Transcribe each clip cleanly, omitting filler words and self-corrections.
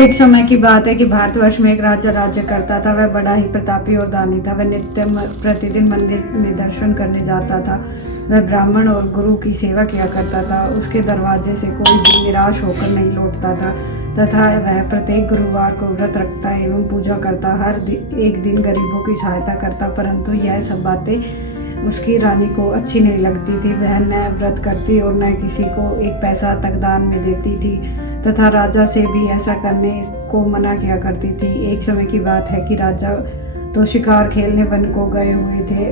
एक समय की बात है कि भारतवर्ष में एक राजा राज्य करता था। वह बड़ा ही प्रतापी और दानी था। वह नित्य प्रतिदिन मंदिर में दर्शन करने जाता था। वह ब्राह्मण और गुरु की सेवा किया करता था। उसके दरवाजे से कोई भी निराश होकर नहीं लौटता था तथा वह प्रत्येक गुरुवार को व्रत रखता एवं पूजा करता। एक दिन गरीबों की सहायता करता, परंतु यह सब बातें उसकी रानी को अच्छी नहीं लगती थी। वह न व्रत करती और न किसी को एक पैसा तक दान में देती थी तथा राजा से भी ऐसा करने को मना किया करती थी। एक समय की बात है कि राजा तो शिकार खेलने वन को गए हुए थे।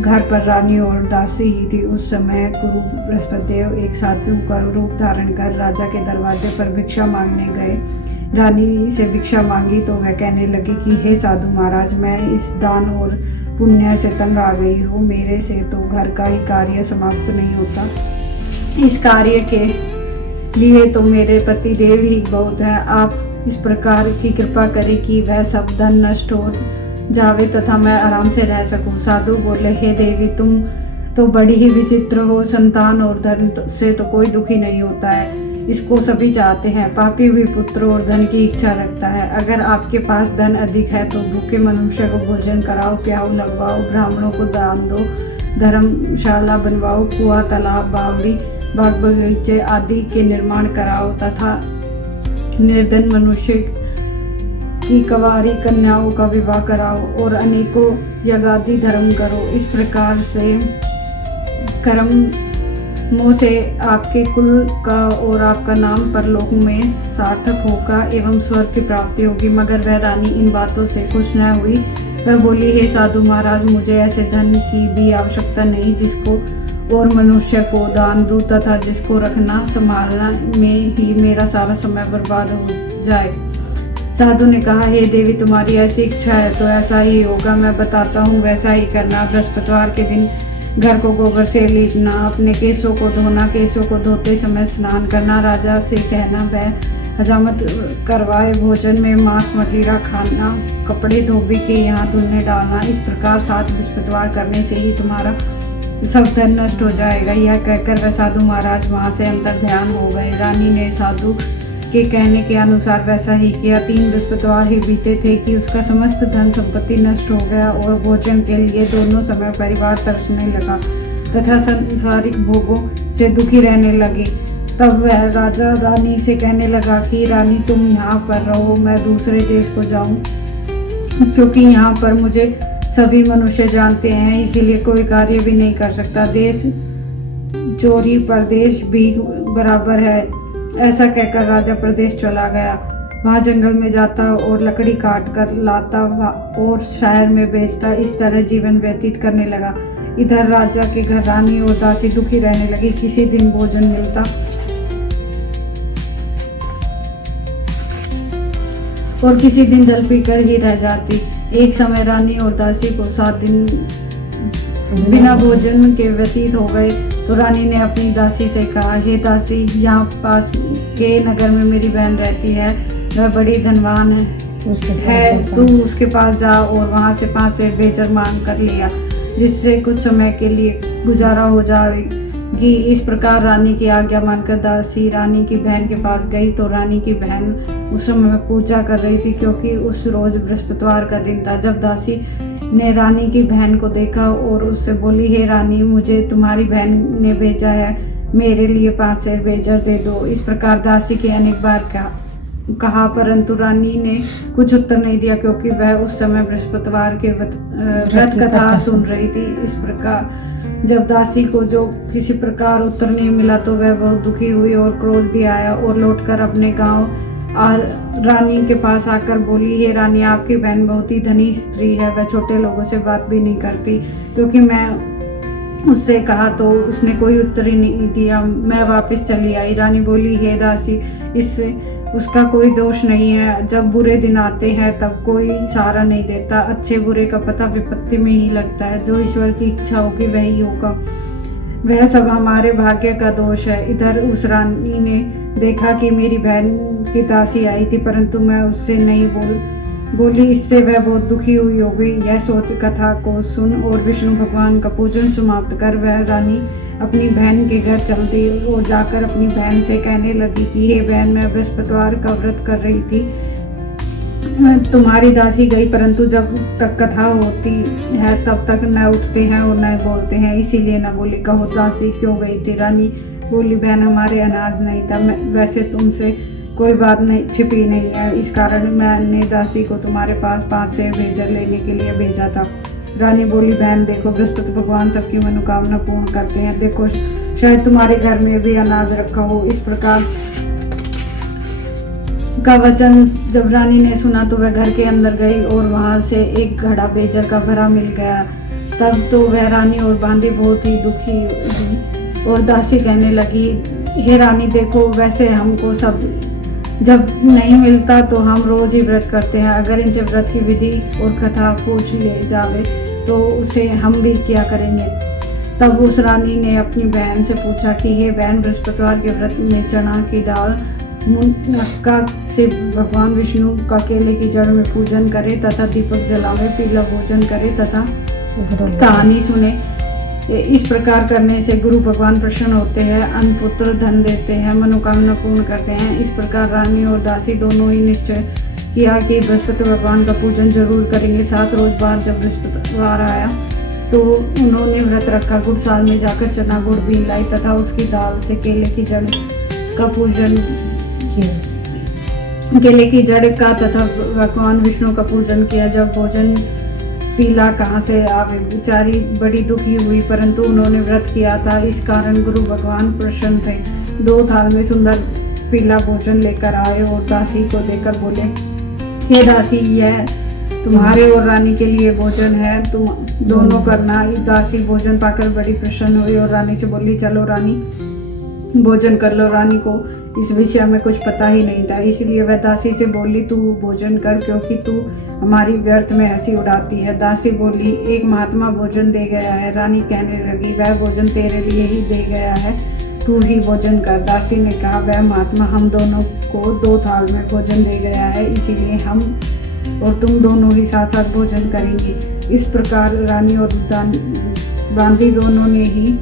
घर पर रानी और दासी ही थी। उस समय गुरु बृहस्पतिदेव एक साधु का रूप धारण कर राजा के दरवाजे पर भिक्षा मांगने गए। रानी से भिक्षा मांगी तो वह कहने लगी कि हे साधु महाराज, मैं इस दान और पुण्य से तंग आ गई हूँ। मेरे से तो घर का ही कार्य समाप्त नहीं होता। इस कार्य के लिए तो मेरे पति देव ही बहुत है। आप इस प्रकार की कृपा करें कि वह सब धन नष्ट हो जावे तथा मैं आराम से रह सकूं। साधु बोले, हे देवी, तुम तो बड़ी ही विचित्र हो। संतान और धन से तो कोई दुखी नहीं होता है, इसको सभी चाहते हैं। पापी भी पुत्र और धन की इच्छा रखता है। अगर आपके पास धन अधिक है तो भूखे मनुष्य को भोजन कराओ, प्याऊ लगवाओ, ब्राह्मणों को दान दो, धर्मशाला बनवाओ, कुआं, तालाब, बावड़ी, बाग बगीचे आदि के निर्माण कराओ तथा निर्धन मनुष्य की कंवारी कन्याओं का विवाह कराओ और अनेकों यज्ञादि धर्म करो। इस प्रकार से कर्मों से आपके कुल का और आपका नाम परलोक में सार्थक होगा एवं स्वर्ग की प्राप्ति होगी। मगर वह रानी इन बातों से खुश न हुई। वह बोली, हे साधु महाराज, मुझे ऐसे धन की भी आवश्यकता नहीं जिसको और मनुष्य को दान दूं तथा जिसको रखना संभालना में ही मेरा सारा समय बर्बाद हो जाए। साधु ने कहा, हे देवी, तुम्हारी ऐसी इच्छा है तो ऐसा ही होगा। मैं बताता हूँ, वैसा ही करना। बृहस्पतिवार के दिन घर को गोबर से लीपना, अपने केसों को धोना, केसों को धोते समय स्नान करना, राजा से कहना वह हजामत करवाए, भोजन में मांस मदिरा खाना, कपड़े धोबी के यहाँ धुलने डालना। इस प्रकार 7 बृहस्पतिवार करने से ही तुम्हारा सब धन नष्ट हो जाएगा। यह कहकर वह साधु महाराज वहाँ से अंतर ध्यान हो गए। रानी ने साधु के कहने के अनुसार वैसा ही किया। 3 बृहस्पतिवार ही बीते थे कि उसका समस्त धन संपत्ति नष्ट हो गया और भोजन के लिए दोनों समय परिवार तरसने लगा तथा सांसारिक भोगों से दुखी रहने लगे। तब वह राजा रानी से कहने लगा कि रानी, तुम यहाँ पर रहो, मैं दूसरे देश को जाऊँ, क्योंकि यहाँ पर मुझे सभी मनुष्य जानते हैं, इसीलिए कोई कार्य भी नहीं कर सकता। देश चोरी परदेश भी बराबर है। ऐसा कहकर राजा प्रदेश चला गया। वहाँ जंगल में जाता और लकड़ी काट कर लाता और शहर में बेचता। इस तरह जीवन व्यतीत करने लगा। इधर राजा के घर रानी और दासी दुखी रहने लगी। किसी दिन भोजन मिलता और किसी दिन जल पीकर ही रह जाती। एक समय रानी और दासी को 7 दिन बिना भोजन के व्यतीत हो गए तो रानी ने अपनी दासी से कहा, हे दासी, यहाँ पास के नगर में मेरी बहन रहती है। वह बड़ी धनवान है। तू उसके पास जा और वहाँ से 5 सेर बेचर मांग कर लिया, जिससे कुछ समय के लिए गुजारा हो जाएगी। इस प्रकार रानी की आज्ञा मानकर दासी रानी की बहन के पास गई तो रानी की बहन उस समय पूजा कर रही थी, क्योंकि उस रोज बृहस्पतिवार का दिन था। जब दासी ने रानी की बहन को देखा और उससे बोली, हे रानी, मुझे तुम्हारी बहन ने भेजा है, मेरे लिए 5 सेर बेचर दे दो। इस प्रकार दासी के अनेक बार कहा, परंतु रानी ने कुछ उत्तर नहीं दिया, क्योंकि वह उस समय बृहस्पतिवार के व्रत कथा सुन रही थी। इस प्रकार जब दासी को जो किसी प्रकार उत्तर नहीं मिला तो वह बहुत दुखी हुई और क्रोध भी आया और लौटकर अपने गांव रानी के पास आकर बोली, हे रानी, आपकी बहन बहुत ही धनी स्त्री है। वह छोटे लोगों से बात भी नहीं करती, क्योंकि मैं उससे कहा तो उसने कोई उत्तर ही नहीं दिया। मैं वापस चली आई। रानी बोली, हे दासी, इससे उसका कोई दोष नहीं है। जब बुरे दिन आते हैं तब कोई सहारा नहीं देता। अच्छे बुरे का पता विपत्ति में ही लगता है। जो ईश्वर की इच्छा होगी वही होगा। वह सब हमारे भाग्य का दोष है। इधर उस रानी ने देखा कि मेरी बहन की दासी आई थी, परंतु मैं उससे नहीं बोली। इससे वह बहुत दुखी हुई होगी। यह सोच कथा को सुन और विष्णु भगवान का पूजन समाप्त कर वह रानी अपनी बहन के घर चल दी। वो जाकर अपनी बहन से कहने लगी कि हे बहन, मैं बृहस्पतिवार का व्रत कर रही थी, तुम्हारी दासी गई, परंतु जब तक कथा होती है तब तक न उठते हैं और न बोलते हैं, इसीलिए न बोली। कहो दासी क्यों गई थी? रानी बोली, बहन हमारे अनाज नहीं था, वैसे तुमसे कोई बात नहीं छिपी नहीं है, इस कारण मैंने दासी को तुम्हारे पास 5 सेब भेजा लेने के लिए भेजा था। रानी बोली, बहन देखो, बृहस्पति भगवान सबकी मनोकामना पूर्ण करते हैं, देखो शायद तुम्हारे घर में भी अनाज रखा हो। इस प्रकार का वचन जब रानी ने सुना तो वह घर के अंदर गई और वहां से एक घड़ा बेजर का भरा मिल गया। तब तो वह रानी और बांदी बहुत ही दुखी हुई और दासी कहने लगी, हे रानी देखो, वैसे हमको सब जब नहीं मिलता तो हम रोज ही व्रत करते हैं, अगर इनसे व्रत की विधि और कथा पूछ ले जावे तो उसे हम भी क्या करेंगे। तब उस रानी ने अपनी बहन से पूछा कि हे बहन, बृहस्पतिवार के व्रत में चना की दाल मुनक्का से भगवान विष्णु का केले की जड़ में पूजन करे तथा दीपक जलावे, पीला भोजन करे तथा कहानी सुने। इस प्रकार करने से गुरु भगवान प्रसन्न होते हैं, अन्न पुत्र धन देते हैं, मनोकामना पूर्ण करते हैं। इस प्रकार रानी और दासी दोनों ही निश्चय किया कि बृहस्पति भगवान का पूजन जरूर करेंगे। 7 रोज बाद जब बृहस्पतिवार आया तो उन्होंने व्रत रखा, गुड़साल में जाकर चना गुड़ भी लाई तथा उसकी दाल से केले की जड़ का पूजन केले की जड़ का तथा भगवान विष्णु का पूजन किया। जब भोजन पीला कहाँ से आवे, बेचारी बड़ी दुखी हुई, परंतु उन्होंने व्रत किया था, इस कारण गुरु भगवान प्रसन्न थे। 2 थाल में सुंदर पीला भोजन लेकर आए और दासी को देकर बोले, हे दासी, यह तुम्हारे और रानी के लिए भोजन है, तुम दोनों करना। दासी भोजन पाकर बड़ी प्रसन्न हुई और रानी से बोली, चलो रानी भोजन कर लो। रानी को इस विषय में कुछ पता ही नहीं था, इसलिए वह दासी से बोली, तू भोजन कर, क्योंकि तू हमारी व्यर्थ में हंसी उड़ाती है। दासी बोली, एक महात्मा भोजन दे गया है। रानी कहने लगी, वह भोजन तेरे लिए ही दे गया है, तू ही भोजन कर। दासी ने कहा, वह महात्मा हम दोनों को 2 थाल में भोजन दे गया है, इसीलिए हम और तुम दोनों ही साथ साथ भोजन करेंगे। इस प्रकार रानी और बांदी दोनों ने ही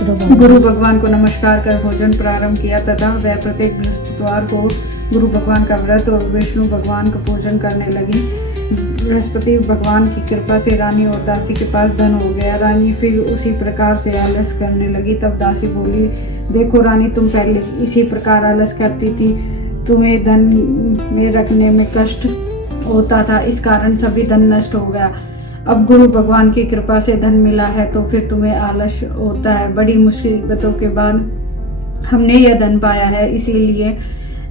गुरु भगवान को नमस्कार कर भोजन प्रारंभ किया तथा वह प्रत्येक बृहस्पतिवार को गुरु भगवान का व्रत और विष्णु भगवान का पूजन करने लगी। बृहस्पति भगवान की कृपा से रानी और दासी के पास धन हो गया। रानी फिर उसी प्रकार से आलस करने लगी। तब दासी बोली, देखो रानी, तुम पहले इसी प्रकार आलस करती थी, तुम्हें धन में रखने में कष्ट होता था, इस कारण सभी धन नष्ट हो गया। अब गुरु भगवान की कृपा से धन मिला है तो फिर तुम्हें आलस होता है। बड़ी मुसीबतों के बाद हमने यह धन पाया है, इसीलिए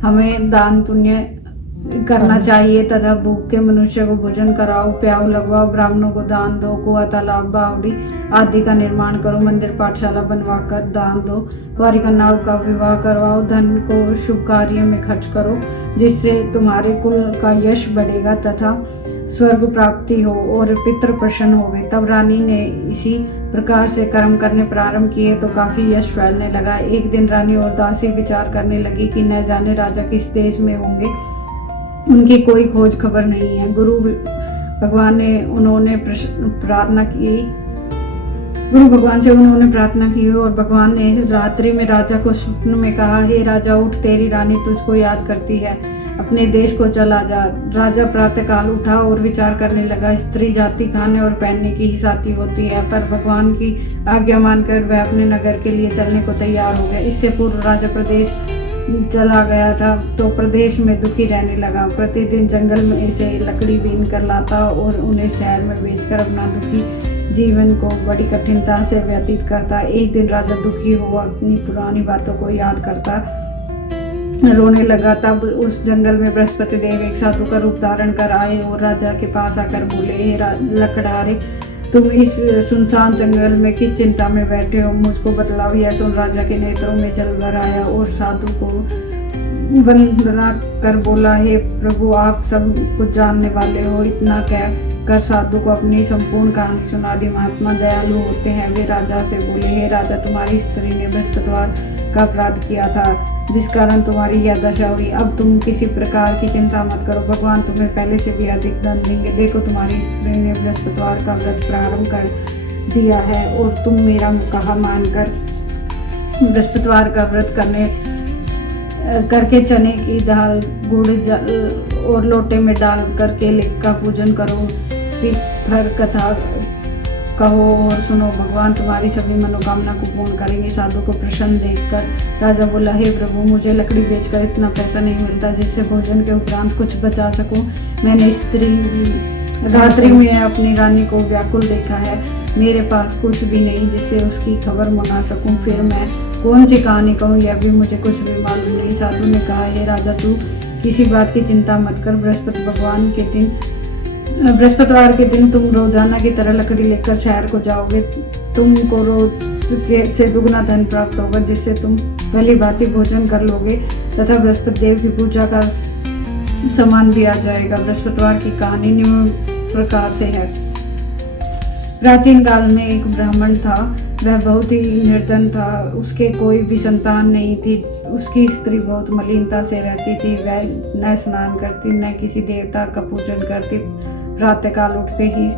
हमें दान पुण्य करना चाहिए तथा भूख के मनुष्य को भोजन कराओ, प्याऊ लगवाओ, ब्राह्मणों को दान दो, कुआं तालाब बावड़ी आदि का निर्माण करो, मंदिर पाठशाला बनवा कर दान दो, कुंवारी कन्याओं का विवाह करवाओ, धन को शुभ कार्य में खर्च करो, जिससे तुम्हारे कुल का यश बढ़ेगा तथा स्वर्ग प्राप्ति हो और पितृ प्रसन्न होवे। तब रानी ने इसी प्रकार से कर्म करने प्रारंभ किए तो काफी यश फैलने लगा। एक दिन रानी और दासी विचार करने लगी कि न जाने राजा किस देश में होंगे, उनकी कोई खोज खबर नहीं है। गुरु भगवान से उन्होंने प्रार्थना की और भगवान ने रात्रि में राजा को स्वप्न में कहा, हे राजा उठ, तेरी रानी तुझको याद करती है, अपने देश को चला जा। राजा प्रातःकाल उठा और विचार करने लगा, स्त्री जाति खाने और पहनने की ही साथी होती है, पर भगवान की आज्ञा मानकर वह अपने नगर के लिए चलने को तैयार हो गया। इससे पूर्व राजा प्रदेश चला गया था तो प्रदेश में दुखी रहने लगा। प्रतिदिन जंगल में से लकड़ी बीन कर लाता और उन्हें शहर में बेचकर अपना दुखी जीवन को बड़ी कठिनता से व्यतीत करता। एक दिन राजा दुखी हुआ, अपनी पुरानी बातों को याद करता रोने लगा। तब उस जंगल में बृहस्पति देव एक साधु का रूप धारण कर आए और राजा के पास आकर बोले, लकड़हारे, तुम इस सुनसान जंगल में किस चिंता में बैठे हो, मुझको बतलाओ। यह सुन राजा के नेत्रों में जल भर आया और साधु को वंदना कर बोला, हे प्रभु, आप सब कुछ जानने वाले हो। इतना कह कर साधु को अपनी संपूर्ण कहानी सुना दी। महात्मा दयालु होते हैं, वे राजा से बोले, हे राजा, तुम्हारी स्त्री ने बृहस्पतिवार का अपराध किया था, जिस कारण तुम्हारी यह दशा हुई। अब तुम किसी प्रकार की चिंता मत करो, भगवान तुम्हें पहले से भी अधिक धन देंगे। देखो, तुम्हारी स्त्री ने बृहस्पतिवार का व्रत प्रारंभ कर दिया है और तुम मेरा कहा मानकर बृहस्पतिवार का व्रत करके चने की दाल गुड़ और लोटे में डाल कर केले का पूजन करो, फिर कथा कहो और सुनो, भगवान तुम्हारी सभी मनोकामना को पूर्ण करेंगे। साधु को प्रसन्न देखकर राजा बोला, हे प्रभु, मुझे लकड़ी बेचकर इतना पैसा नहीं मिलता जिससे भोजन के उपरांत कुछ बचा सकूं। मैंने रात्रि में अपनी रानी को व्याकुल देखा है, मेरे पास कुछ भी नहीं जिससे उसकी खबर मंगा सकूं। फिर मैं कौन सी कहानी कहूँ, यह भी मुझे कुछ भी मालूम नहीं। साधु ने कहा, हे राजा, तू किसी बात की चिंता मत कर। बृहस्पतिवार के दिन तुम रोजाना की तरह लकड़ी लेकर शहर को जाओगे। तुमको रोज से दुगना धन प्राप्त होगा जिससे तुम भली भांति भोजन कर लोगे तथा बृहस्पति देव की पूजा का सामान भी आ जाएगा। बृहस्पतिवार की कहानी निम्न प्रकार से है। प्राचीन काल में एक ब्राह्मण था, वह बहुत ही निर्धन था, उसके कोई भी संतान नहीं थी। उसकी स्त्री बहुत मलिनता से रहती थी, वह न स्नान करती न किसी देवता का पूजन करती। प्रातःकाल उठते ही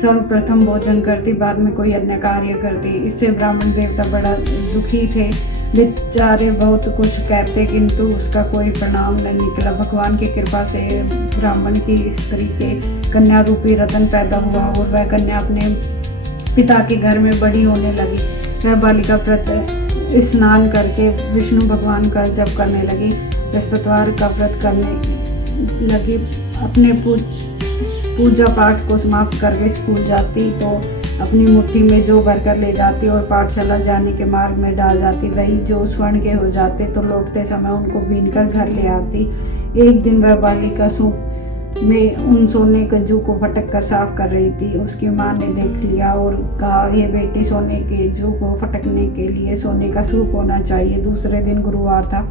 सर्वप्रथम भोजन करती, बाद में कोई अन्य कार्य करती। इससे ब्राह्मण देवता बड़ा दुखी थे, बेचारे बहुत कुछ कहते किंतु उसका कोई परिणाम न निकला। भगवान की कृपा से ब्राह्मण की स्त्री के कन्या रूपी रतन पैदा हुआ और वह कन्या अपने पिता के घर में बड़ी होने लगी। वह बालिका प्रत्यह स्नान करके विष्णु भगवान का जप करने लगी, बृहस्पतिवार का व्रत करने लगी। अपने पूजा पाठ को समाप्त करके स्कूल जाती तो अपनी मुट्ठी में जो भरकर ले जाती और पाठशाला जाने के मार्ग में डाल जाती। वही जो स्वर्ण के हो जाते तो लौटते समय उनको बीनकर घर ले आती। एक दिन वह बालिका सूप में उन सोने के जू को फटक कर साफ कर रही थी। उसकी माँ ने देख लिया और कहा, ये बेटी, सोने के जू को फटकने के लिए सोने का सूप होना चाहिए। दूसरे दिन गुरुवार था।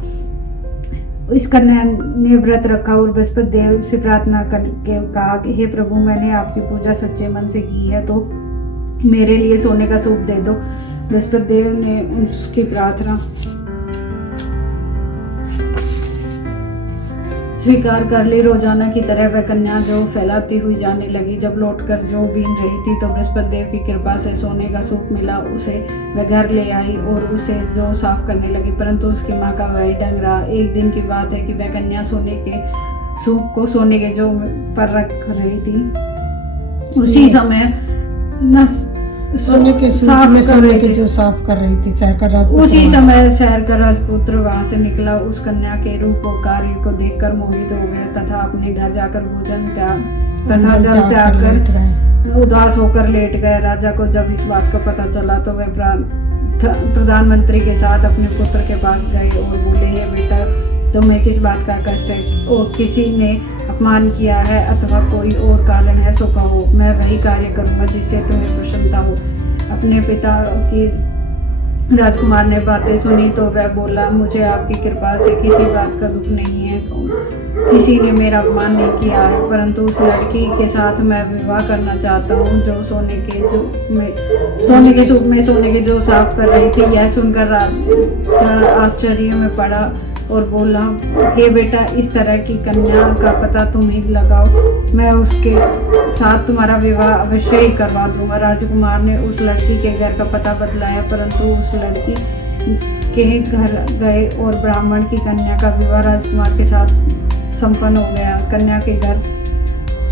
इस कन्या ने व्रत रखा और बृहस्पति देव से प्रार्थना करके कहा कि हे प्रभु, मैंने आपकी पूजा सच्चे मन से की है तो मेरे लिए सोने का सूप दे दो। बृहस्पति देव ने उसकी प्रार्थना स्वीकार कर ली। रोजाना की तरह वह कन्या जो फैलाती हुई जाने लगी। जब लौटकर जो बीन रही थी तो बृहस्पति देव की कृपा से सोने का सूप मिला। उसे वह घर ले आई और उसे जो साफ करने लगी, परंतु उसकी माँ का वही ढंग रहा। एक दिन की बात है कि वह कन्या सोने के सूप को सोने के जो पर रख रही थी। उसी समय सोने के सूप में सोने के जो साफ कर रही थी शहर का राजपुत्र, उसी समय शहर का राजपुत्र वहां से निकला। उस कन्या के रूप और कार्य को देखकर मोहित हो गया तथा अपने घर जाकर भोजन तथा जल त्याग कर उदास होकर लेट गए। राजा को जब इस बात का पता चला तो वह प्रधानमंत्री के साथ अपने पुत्र के पास गए और बोले, हे बेटा, तुम्हें किस बात का कष्ट है और किसी ने अपमान किया है अथवा कोई और कारण है सो कहो, मैं वही कार्य करूंगा जिससे तुम्हें प्रसन्नता हो। अपने पिता की राजकुमार ने बातें सुनी तो वह बोला, मुझे आपकी कृपा से किसी बात का दुख नहीं है, किसी ने मेरा अपमान नहीं किया है, परंतु उस लड़की के साथ मैं विवाह करना चाहता हूँ जो सोने के सूप में सोने के जो साफ कर रही थी। यह सुनकर राजा आश्चर्य में पड़ा और बोला, हे बेटा, इस तरह की कन्या का पता तुम ही लगाओ, मैं उसके साथ तुम्हारा विवाह अवश्य ही करवा दूंगा। राजकुमार ने उस लड़की के घर का पता बतलाया, परंतु उस लड़की के घर गए और ब्राह्मण की कन्या का विवाह राजकुमार के साथ संपन्न हो गया। कन्या के घर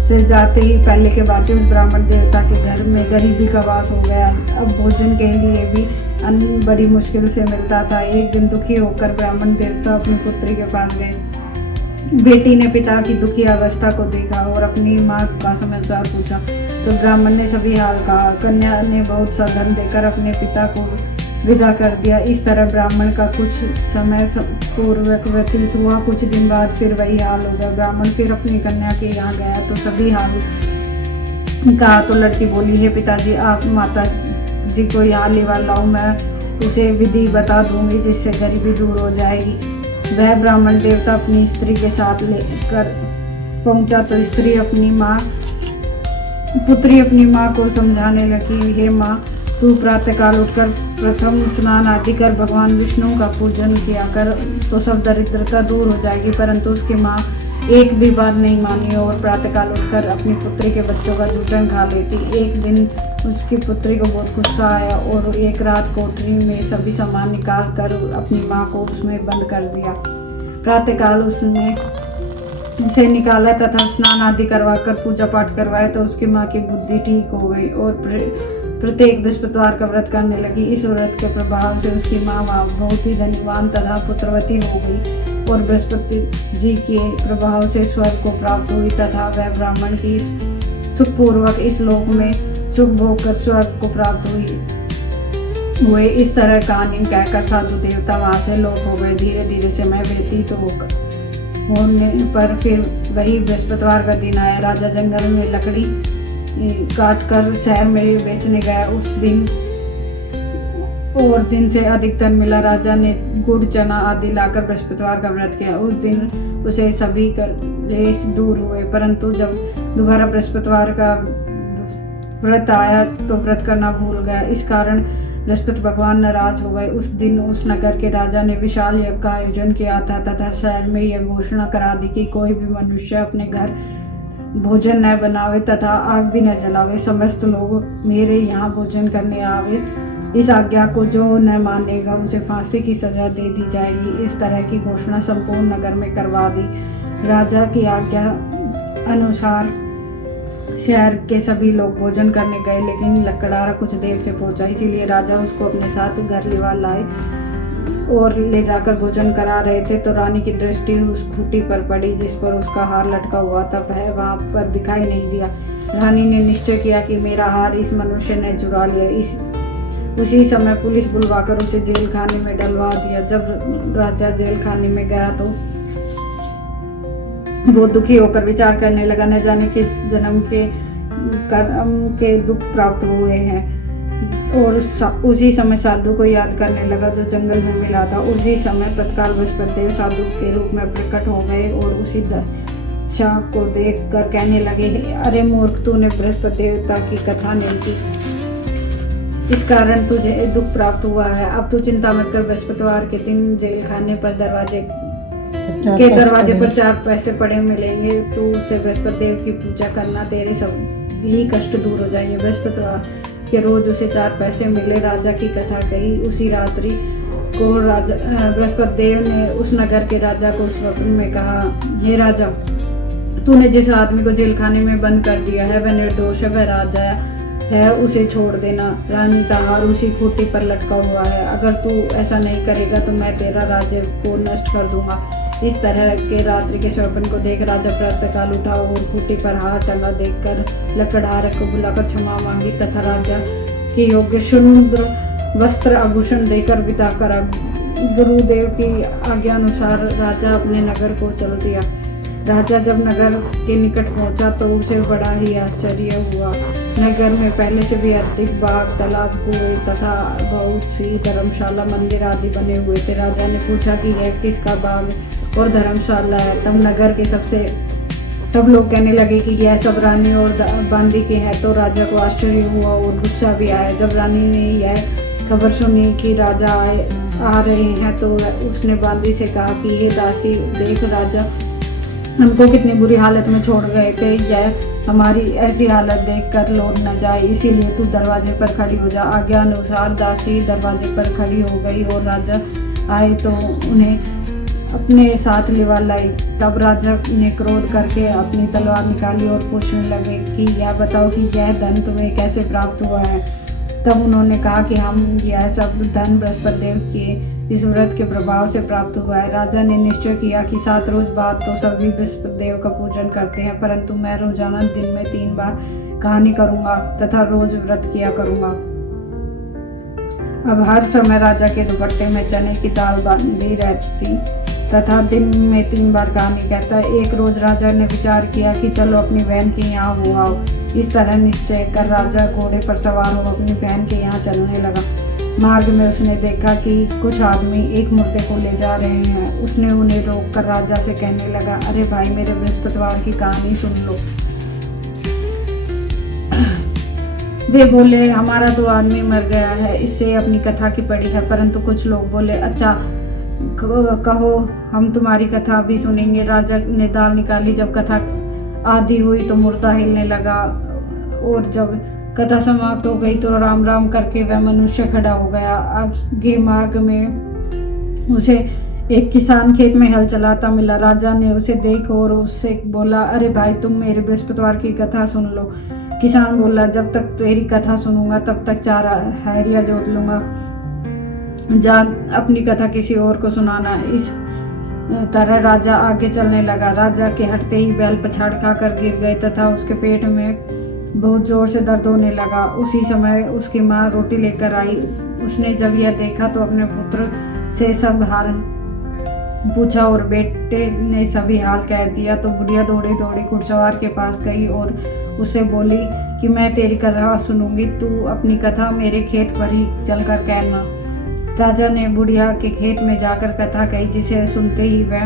से जाते ही पहले के बाद उस ब्राह्मण देवता के घर में गरीबी का वास हो गया। अब भोजन के लिए भी अन्न बड़ी मुश्किल से मिलता था। एक दिन दुखी होकर ब्राह्मण देवता अपनी पुत्री के पास गए। बेटी ने पिता की दुखी अवस्था को देखा और अपनी माँ का समाचार पूछा तो ब्राह्मण ने सभी हाल कहा। कन्या ने बहुत सा धन देकर अपने पिता को विदा कर दिया। इस तरह ब्राह्मण का कुछ समय पूर्वक व्यतीत हुआ। कुछ दिन बाद फिर वही हाल हो गया। ब्राह्मण फिर अपनी कन्या के यहाँ गया तो सभी हाल कहा तो लड़की बोली, हे पिताजी, आप माता जी को यहाँ लेवा लाओ, मैं उसे विधि बता दूंगी जिससे गरीबी दूर हो जाएगी। वह ब्राह्मण देवता अपनी स्त्री के साथ लेकर पहुंचा तो पुत्री अपनी माँ को समझाने लगी, हे माँ, तू प्रातःकाल उठकर प्रथम स्नान आदि कर भगवान विष्णु का पूजन किया कर तो सब दरिद्रता दूर हो जाएगी। परंतु उसकी माँ एक भी बात नहीं मानी और प्रातःकाल उठकर अपनी पुत्री के बच्चों का जूठन खा लेती। एक दिन उसकी पुत्री को बहुत गुस्सा आया और एक रात कोठरी में सभी सामान निकाल कर अपनी माँ को उसमें बंद कर दिया। प्रातःकाल उसने इसे निकाला तथा स्नान आदि करवाकर पूजा पाठ करवाया तो उसकी माँ की बुद्धि ठीक हो गई और प्रत्येक बृहस्पतिवार का व्रत करने लगी। इस व्रत के प्रभाव से उसकी माँ बहुत ही धनवान तथा पुत्रवती हो गई और बृहस्पति जी के प्रभाव से स्वर्ग को प्राप्त हुई तथा वह ब्राह्मण की सुखपूर्वक इस लोक में सुख भोग कर स्वर्ग को प्राप्त हुए। इस तरह कहानी कहकर साधु देवता वहां से लोप हो गए। धीरे धीरे समय व्यतीत होने पर फिर वही बृहस्पतिवार का दिन आया। राजा जंगल में लकड़ी काट कर शहर में बेचने गया। उस दिन और दिन से अधिक धन मिला। राजा ने गुड़ चना आदि लाकर बृहस्पतिवार का व्रत किया। उस दिन उसे सभी कलेश दूर हुए, परंतु जब दोबारा बृहस्पतिवार का व्रत आया तो व्रत करना भूल गया। इस कारण बृहस्पति भगवान नाराज हो गए। उस दिन उस नगर के राजा ने विशाल यज्ञ का आयोजन किया था तथा शहर में यह घोषणा करा दी कि कोई भी मनुष्य अपने घर भोजन न बनावे तथा आग भी न जलावे। समस्त लोग मेरे यहाँ भोजन करने आवे। इस आज्ञा को जो न मानेगा उसे फांसी की सजा दे दी जाएगी। इस तरह की घोषणा संपूर्ण नगर में करवा दी। राजा की आज्ञा अनुसार शहर के सभी लोग भोजन करने गए, लेकिन लकड़हारा कुछ देर से पहुंचा, इसीलिए राजा उसको अपने साथ घर लिवा लाए और ले जाकर भोजन करा रहे थे तो रानी की दृष्टि उस खूंटी पर पड़ी जिस पर उसका हार लटका हुआ था। वह वहां पर दिखाई नहीं दिया। रानी ने निश्चय किया कि मेरा हार इस मनुष्य ने चुरा लिया। उसी समय पुलिस बुलवाकर उसे जेल खाने में डलवा दिया। जब राजा जेल खाने में गया तो वो दुखी होकर विचार करने लगा, न जाने किस जन्म के कर्म के दुख प्राप्त हुए हैं। और उसी समय साधु को याद करने लगा जो जंगल में मिला था। उसी समय तत्काल बृहस्पति देव साधु के रूप में प्रकट हो गए और उसी दशा को देख कर कहने लगे, अरे मूर्ख, तूने बृहस्पति देवता की कथा नहीं की, इस कारण तुझे दुख प्राप्त हुआ है। अब तू चिंता मत कर। बृहस्पतिवार के दिन जेल खाने पर दरवाजे पर 4 पैसे पड़े मिलेंगे। तू उससे बृहस्पति देव की पूजा करना, तेरे सब यही कष्ट दूर हो जाएंगे। बृहस्पतिवार के रोज उसे 4 पैसे मिले। राजा की कथा कही। उसी रात्रि को राजा बृहस्पति देव ने उस नगर के राजा को स्वप्न में कहा, हे राजा, तूने जिस आदमी को जेल खाने में बंद कर दिया है वह निर्दोष है, वह राजा है, उसे छोड़ देना। रानी का हार उसी खूंटी पर लटका हुआ है। अगर तू ऐसा नहीं करेगा तो मैं तेरा राज्य को नष्ट कर दूंगा। इस तरह के रात्रि के स्वप्न को देख राजा प्रातःकाल उठा और खूंटी पर हार टंगा देखकर लकड़हारे को बुलाकर क्षमा मांगी तथा राजा के योग्य सुंदर वस्त्र आभूषण देकर विदा करा। गुरुदेव की आज्ञा अनुसार राजा अपने नगर को चल दिया। राजा जब नगर के निकट पहुंचा तो उसे बड़ा ही आश्चर्य हुआ। नगर में पहले से भी अधिक बाग, तालाब, कुएं तथा बहुत सी धर्मशाला, मंदिर आदि बने हुए थे। राजा ने पूछा कि यह किसका बाग और धर्मशाला है। तब नगर के सब लोग कहने लगे कि यह सब रानी और बांदी के हैं। तो राजा को आश्चर्य हुआ और गुस्सा भी आया। जब रानी ने यह खबर सुनी कि राजा आ रहे हैं तो उसने बांदी से कहा कि हे दासी, देख राजा हमको कितनी बुरी हालत में छोड़ गए थे। यह हमारी ऐसी हालत देखकर लौट न जाए, इसीलिए तू दरवाजे पर खड़ी हो जा। आज्ञा अनुसार दासी दरवाजे पर खड़ी हो गई और राजा आए तो उन्हें अपने साथ लिवा लाई। तब राजा ने क्रोध करके अपनी तलवार निकाली और पूछने लगे कि यह बताओ कि यह धन तुम्हें कैसे प्राप्त हुआ है। तब उन्होंने कहा कि हम यह सब धन बृहस्पति देव के इस व्रत के प्रभाव से प्राप्त हुआ है। राजा ने निश्चय किया कि 7 रोज बाद तो सभी बृहस्पति देव का पूजन करते हैं, परंतु मैं रोजाना दिन में 3 बार कहानी करूंगा तथा रोज व्रत किया करूंगा। अब हर समय राजा के दुपट्टे में चने की दाल बांधी रहती तथा दिन में 3 बार कहानी कहता। एक रोज राजा ने विचार किया कि चलो अपनी बहन के यहाँ हो आओ। इस तरह निश्चय कर राजा घोड़े पर सवार हो अपनी बहन के यहाँ चलने लगा। मार्ग में उसने देखा कि कुछ आदमी एक मुर्दे को ले जा रहे हैं। उसने उन्हें रोककर राजा से कहने लगा, अरे भाई, मेरे बृहस्पतिवार की कहानी सुन लो। वे बोले, हमारा तो आदमी मर गया है, इससे अपनी कथा की पड़ी है। परंतु कुछ लोग बोले, अच्छा, कहो हम तुम्हारी कथा भी सुनेंगे। राजा ने दाल निकाली। जब कथा आधी हुई तो मुर्दा हिलने लगा और जब कथा समाप्त हो गई तो राम राम करके वह मनुष्य खड़ा हो गया। आगे मार्ग में उसे एक किसान खेत में हल चलाता मिला। राजा ने उसे देख और उससे बोला, अरे भाई तुम मेरे बृहस्पतिवार की कथा सुन लो। किसान बोला, जब तक तेरी कथा सुनूंगा तब तक 4 हैरिया जोत लूंगा, जा अपनी कथा किसी और को सुनाना। इस तरह राजा आगे चलने लगा। राजा के हटते ही बैल पछाड़ खाकर गिर गए तथा उसके पेट में बहुत जोर से दर्द होने लगा। उसी समय उसकी माँ रोटी लेकर आई। उसने जब यह देखा तो अपने पुत्र से सब हाल पूछा और बेटे ने सभी हाल कह दिया। तो बुढ़िया दौड़ी दौड़ी घुड़सवार के पास गई और उससे बोली कि मैं तेरी कथा सुनूंगी, तू अपनी कथा मेरे खेत पर ही चलकर कहना। राजा ने बुढ़िया के खेत में जाकर कथा कही, जिसे सुनते ही वह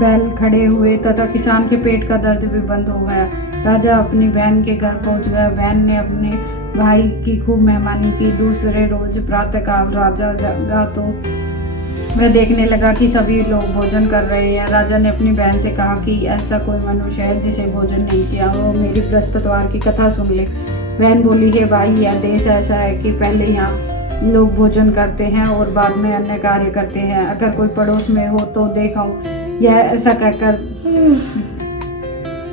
बैल खड़े हुए तथा किसान के पेट का दर्द भी बंद हो गया। राजा अपनी बहन के घर पहुंच गया। बहन ने अपने भाई की खूब मेहमानी की। दूसरे रोज प्रातःकाल राजा जागा तो वह देखने लगा कि सभी लोग भोजन कर रहे हैं। राजा ने अपनी बहन से कहा कि ऐसा कोई मनुष्य है जिसे भोजन नहीं किया, वो मेरी बृहस्पतिवार की कथा सुन ले। बहन बोली, हे भाई, यह देश ऐसा है कि पहले यहाँ लोग भोजन करते हैं और बाद में अन्य कार्य करते हैं। अगर कोई पड़ोस में हो तो देखाऊं। यह ऐसा कहकर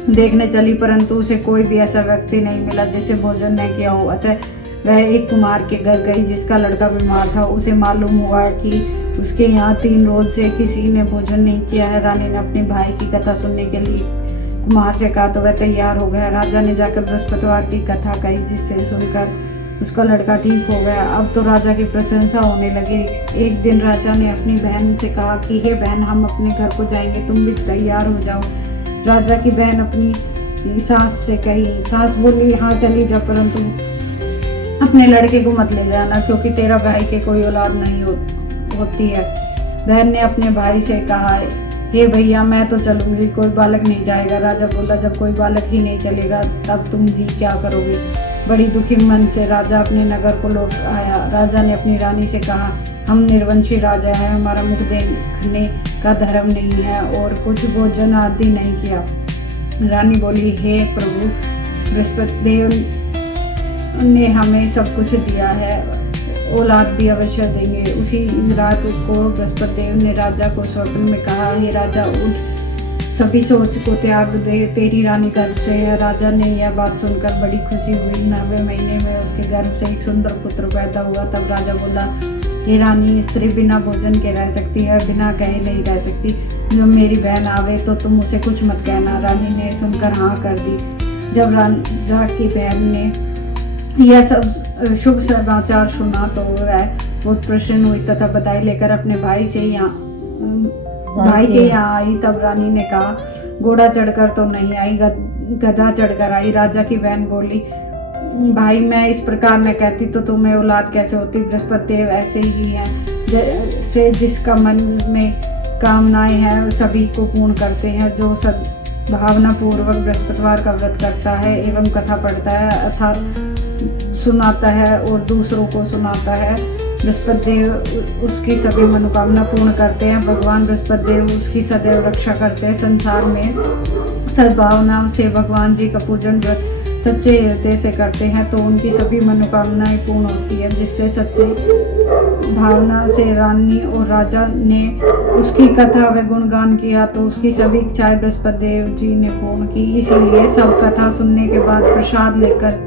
देखने चली, परंतु उसे कोई भी ऐसा व्यक्ति नहीं मिला जिसे भोजन नहीं किया हो। अतः वह एक कुमार के घर गई जिसका लड़का बीमार था। उसे मालूम हुआ कि उसके यहाँ 3 रोज से किसी ने भोजन नहीं किया है। रानी ने अपने भाई की कथा सुनने के लिए कुमार से कहा तो वह तैयार हो गया। राजा ने जाकर बृहस्पतिवार की कथा कही, जिससे सुनकर उसका लड़का ठीक हो गया। अब तो राजा की प्रशंसा होने लगी। एक दिन राजा ने अपनी बहन से कहा कि हे बहन, हम अपने घर को जाएंगे, तुम भी तैयार हो जाओ। राजा की बहन अपनी सास से कही। सास बोली, हाँ चली जा, परंतु अपने लड़के को मत ले जाना, क्योंकि तेरा भाई के कोई औलाद नहीं होती है। बहन ने अपने भाई से कहा, हे भैया, मैं तो चलूंगी, कोई बालक नहीं जाएगा। राजा बोला, जब कोई बालक ही नहीं चलेगा तब तुम भी क्या करोगे। बड़ी दुखी मन से राजा अपने नगर को लौट आया। राजा ने अपनी रानी से कहा, हम निर्वंशी राजा हैं, हमारा मुख देखने का धर्म नहीं है और कुछ भोजन आदि नहीं किया। रानी बोली, हे प्रभु, बृहस्पति देव ने हमें सब कुछ दिया है, औलाद भी अवश्य देंगे। उसी रात को बृहस्पति देव ने राजा को स्वप्न में कहा, हे राजा, उठ, सभी सोच को त्याग दे, तेरी रानी गर्भ से है। राजा ने यह बात सुनकर बड़ी खुशी हुई। 9वें महीने में उसके गर्भ से एक सुंदर पुत्र पैदा हुआ। तब राजा बोला, हे रानी, स्त्री बिना भोजन के रह सकती है, बिना कहे नहीं रह सकती। जब मेरी बहन आवे तो तुम उसे कुछ मत कहना। रानी ने सुनकर हाँ कर दी। जब राजा की बहन ने यह सब शुभ समाचार सुना तो वह बहुत प्रसन्न हुई तथा बधाई लेकर अपने भाई के यहाँ आई। तब रानी ने कहा, घोड़ा चढ़कर तो नहीं आई, गधा चढ़कर आई। राजा की बहन बोली, भाई, मैं इस प्रकार न कहती तो तुम्हें औलाद कैसे होती। बृहस्पति देव ऐसे ही हैं, जैसे जिसका मन में कामनाएं हैं सभी को पूर्ण करते हैं। जो सद्भावना पूर्वक बृहस्पतिवार का व्रत करता है एवं कथा पढ़ता है अर्थात सुनाता है और दूसरों को सुनाता है, बृहस्पति देव उसकी सभी मनोकामना पूर्ण करते हैं। भगवान बृहस्पति देव उसकी सदैव रक्षा करते हैं। संसार में सद्भावना से भगवान जी का पूजन व्रत सच्चे हृदय से करते हैं तो उनकी सभी मनोकामनाएं पूर्ण होती है। जिससे सच्चे भावना से रानी और राजा ने उसकी कथा व गुणगान किया तो उसकी सभी इच्छाएं बृहस्पति देव जी ने पूर्ण की। इसीलिए सब कथा सुनने के बाद प्रसाद लेकर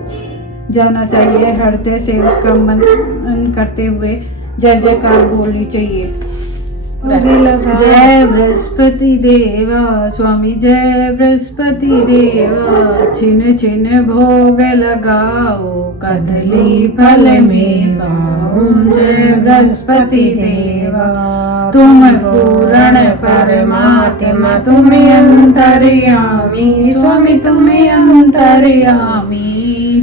जाना चाहिए। हृदय से उसका मन करते हुए जय जयकार बोलनी चाहिए। जय बृहस्पति देवा स्वामी, जय बृहस्पति देवा, छिन छिन भोग लगाओ, कदली फल में पाओ। जय बृहस्पति देवा, तुम पूर्ण परमात्मा, तुम्हें अंतर्यामी स्वामी, तुम्हें अंतर्यामी।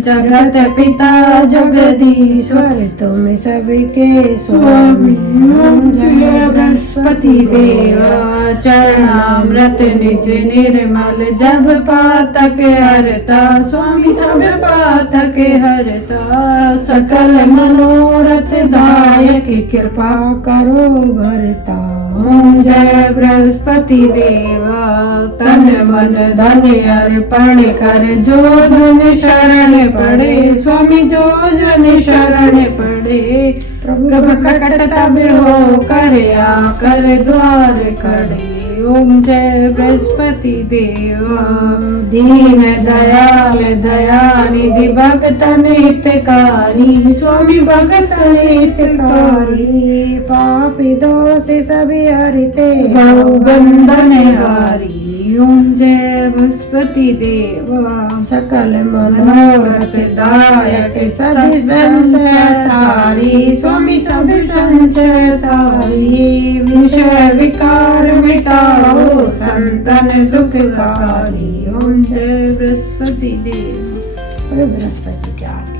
जगत पिता जगदीश्वर तुम सबके स्वामी। ओम जय बृहस्पति देवा चरणामृत निज निर्मल जब पातक हरता स्वामी सब पातक हरता सकल मनोरथ दायक कृपा करो भरता। ओम जय बृहस्पति देवा तन मन धन अर्पण कर जो जन शरण पड़े स्वामी जो जन शरण पड़े प्रभु प्रकट तब हो कर आकर द्वार खड़े। ओम जय बृहस्पति देवा दीन दयाल दयानिधि भक्तन हितकारी स्वामी भक्तन हितकारी पापी दोष सभी हरिते बहु बंधन हारी। ओम जय बृहस्पति देवा सकल मनोरथ दायक सभी संचयतारी स्वामी सभी संचयतारी विषय विकार मिटाओ संतन सुखकारी। ओम जय बृहस्पति देवा। बृहस्पति की आरती।